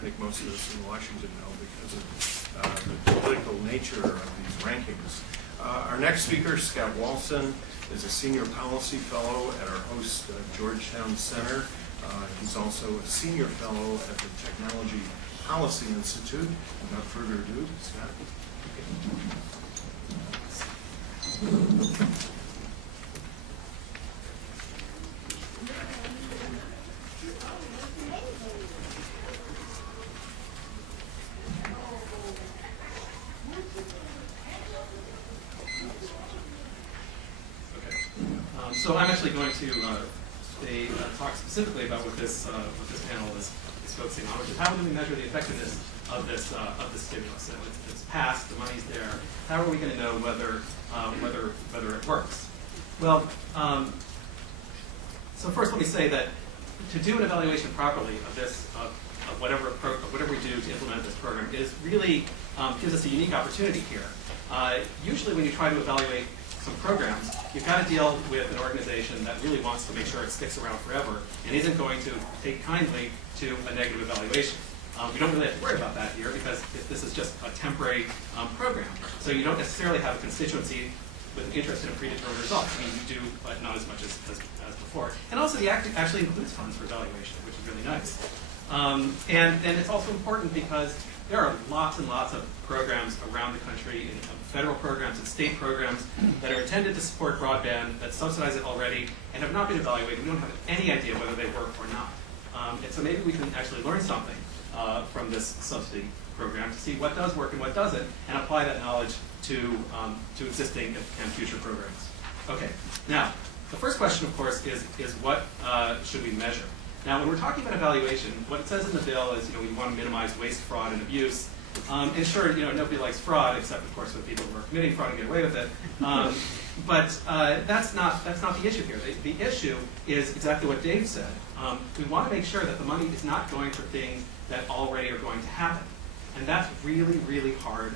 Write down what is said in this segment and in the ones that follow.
I think most of us in Washington know because of the political nature of these rankings. Our next speaker, Scott Wallsten, is a senior policy fellow at our host Georgetown Center. He's also a senior fellow at the Technology Policy Institute. Without further ado, Scott. So I'm actually going to talk specifically about what this panel is focusing on, which is how do we measure the effectiveness of this stimulus? So it's passed, the money's there. How are we going to know whether it works? Well, so first let me say that to do an evaluation properly of this of whatever we do to implement this program is really gives us a unique opportunity here. Usually when you try to evaluate some programs, you've got to deal with an organization that really wants to make sure it sticks around forever and isn't going to take kindly to a negative evaluation. We don't really have to worry about that here because this is just a temporary program. So you don't necessarily have a constituency with an interest in a predetermined result. I mean, you do, but not as much as before. And also the act actually includes funds for evaluation, which is really nice. And it's also important because there are lots and lots of programs around the country, federal programs and state programs that are intended to support broadband, that subsidize it already, and have not been evaluated. We don't have any idea whether they work or not. And so maybe we can actually learn something from this subsidy program to see what does work and what doesn't, and apply that knowledge to existing and future programs. Okay, now, the first question, of course, is what should we measure? Now, when we're talking about evaluation, what it says in the bill is, we want to minimize waste, fraud, and abuse. And sure, nobody likes fraud, except of course with people who are committing fraud and get away with it. But that's not the issue here. The issue is exactly what Dave said. We want to make sure that the money is not going for things that already are going to happen, and that's really, really hard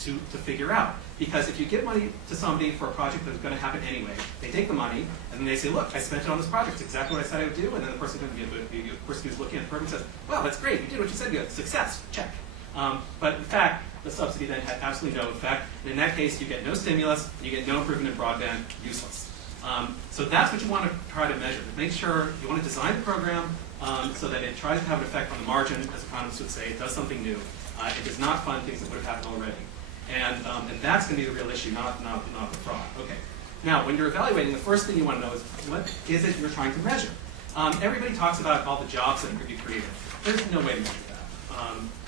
to figure out. Because if you give money to somebody for a project that's going to happen anyway, they take the money and then they say, "Look, I spent it on this project. It's exactly what I said I would do." And then the person who's looking at the program says, "Well, that's great. You did what you said you had. Success. Check." But in fact, the subsidy then had absolutely no effect. And in that case, you get no stimulus, you get no improvement in broadband, useless. So that's what you want to try to measure. Make sure you want to design the program so that it tries to have an effect on the margin, as economists would say. It does something new. It does not fund things that would have happened already. And that's going to be the real issue, not the fraud. Okay. Now, when you're evaluating, the first thing you want to know is what is it you're trying to measure? Everybody talks about all the jobs that are going to be created. There's no way to measure that.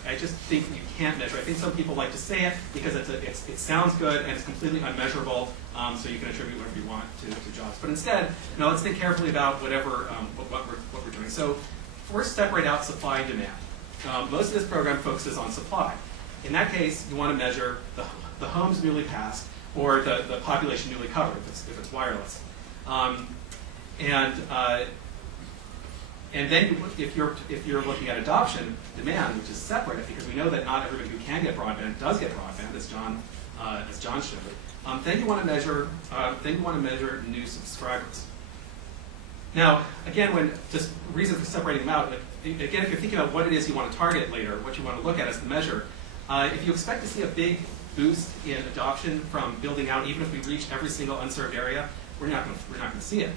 I just think you can't measure. I think some people like to say it because it sounds good and it's completely unmeasurable, so you can attribute whatever you want to jobs. But instead, let's think carefully about what we're doing. So first, separate out supply and demand. Most of this program focuses on supply. In that case, you want to measure the homes newly passed or the population newly covered if it's wireless. And then if you're looking at adoption, demand, which is separate, because we know that not everybody who can get broadband does get broadband, as John showed. Then you want to measure new subscribers. Now, again, just reason for separating them out. Again, if you're thinking about what it is you want to target later, what you want to look at as the measure, if you expect to see a big boost in adoption from building out, even if we reach every single unserved area, we're not going to see it.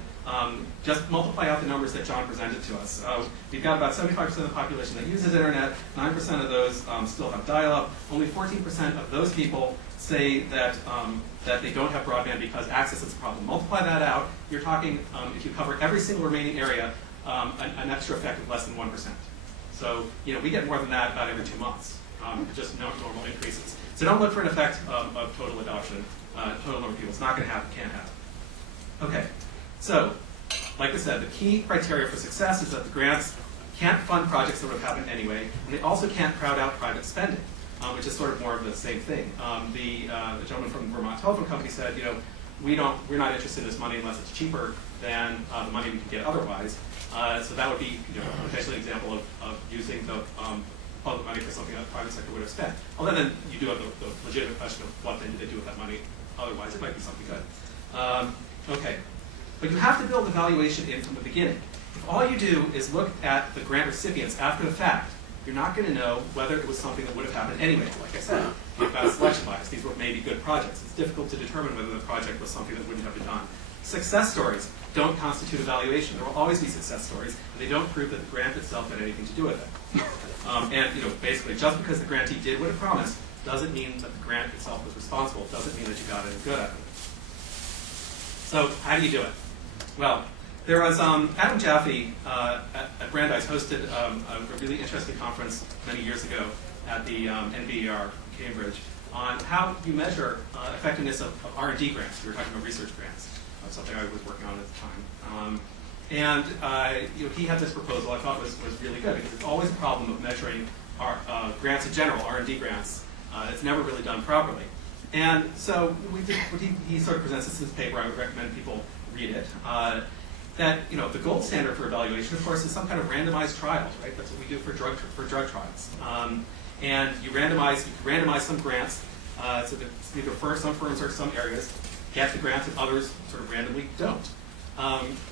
Just multiply out the numbers that John presented to us. We've got about 75% of the population that uses internet. 9% of those still have dial-up. Only 14% of those people say that they don't have broadband because access is a problem. Multiply that out. You're talking, if you cover every single remaining area, an extra effect of less than 1%. So we get more than that about every 2 months. Just normal increases. So don't look for an effect of total adoption, total number of people. It's not going to happen. Can't happen. Okay. So, like I said, the key criteria for success is that the grants can't fund projects that would have happened anyway, and they also can't crowd out private spending, which is sort of more of the same thing. The gentleman from the Vermont Telephone Company said, we're not interested in this money unless it's cheaper than the money we can get otherwise. So that would be potentially an example of using the public money for something that the private sector would have spent. Although then you do have the legitimate question of what then do they do with that money otherwise. It might be something good. Okay. But you have to build evaluation in from the beginning. If all you do is look at the grant recipients after the fact, you're not going to know whether it was something that would have happened anyway. Like I said, you've got selection bias. These were maybe good projects. It's difficult to determine whether the project was something that wouldn't have been done. Success stories don't constitute evaluation. There will always be success stories, and they don't prove that the grant itself had anything to do with it. Basically, just because the grantee did what it promised doesn't mean that the grant itself was responsible. It doesn't mean that you got any good at it. So how do you do it? Well, there was Adam Jaffe at Brandeis hosted a really interesting conference many years ago at the NBER Cambridge on how you measure effectiveness of R&D grants. We were talking about research grants, something I was working on at the time. He had this proposal I thought was really good, because it's always a problem of measuring grants in general, R&D grants. It's never really done properly. And so he sort of presents this in his paper. I would recommend people read it. That the gold standard for evaluation, of course, is some kind of randomized trials, right? That's what we do for drug trials. And you can randomize some grants, so that either some firms or some areas get the grants and others sort of randomly don't.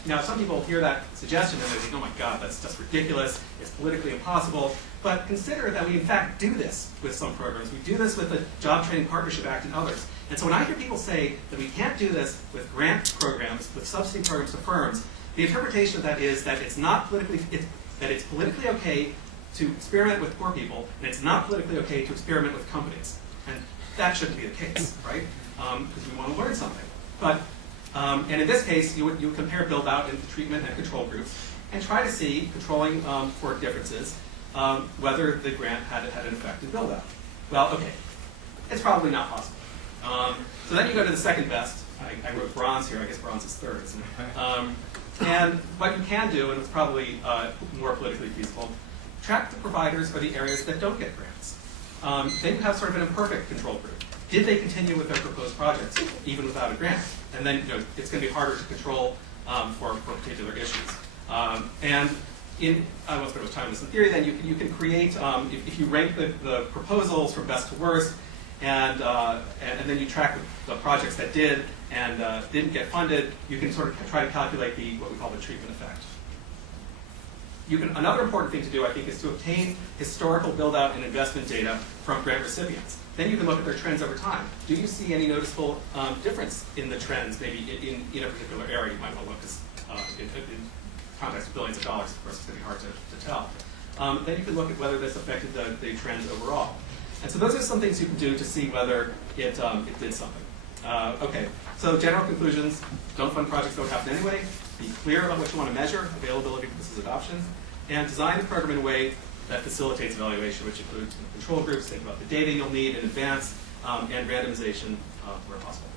Now, some people hear that suggestion and they think, oh my God, that's just ridiculous. It's politically impossible. But consider that we, in fact, do this with some programs. We do this with the Job Training Partnership Act and others. And so when I hear people say that we can't do this with grant programs, with subsidy programs to firms, the interpretation of that is that it's politically okay to experiment with poor people, and it's not politically okay to experiment with companies. And that shouldn't be the case, right? Because we want to learn something. But and in this case, you would compare build-out and treatment and control groups, and try to see, controlling for differences, whether the grant had an effect in build-out. Well, okay, it's probably not possible. So then you go to the second best. I wrote bronze here. I guess bronze is third, isn't it? And what you can do, and it's probably more politically feasible, track the providers or the areas that don't get grants. Then you have sort of an imperfect control group. Did they continue with their proposed projects, even without a grant? And then it's going to be harder to control for particular issues. And I won't spend much time on this in theory, then you can create, if you rank the proposals from best to worst, and then you track the projects that did and didn't get funded, you can sort of try to calculate what we call the treatment effect. Another important thing to do, I think, is to obtain historical build-out and investment data from grant recipients. Then you can look at their trends over time. Do you see any noticeable difference in the trends, maybe in a particular area? You might want to look, because in context of billions of dollars, of course, it's going to be hard to tell. Then you can look at whether this affected the trends overall. And so those are some things you can do to see whether it did something. Okay, so general conclusions: don't fund projects that don't happen anyway. Be clear about what you want to measure, availability versus adoption, and design the program in a way that facilitates evaluation, which includes control groups, think about the data you'll need in advance, and randomization where possible.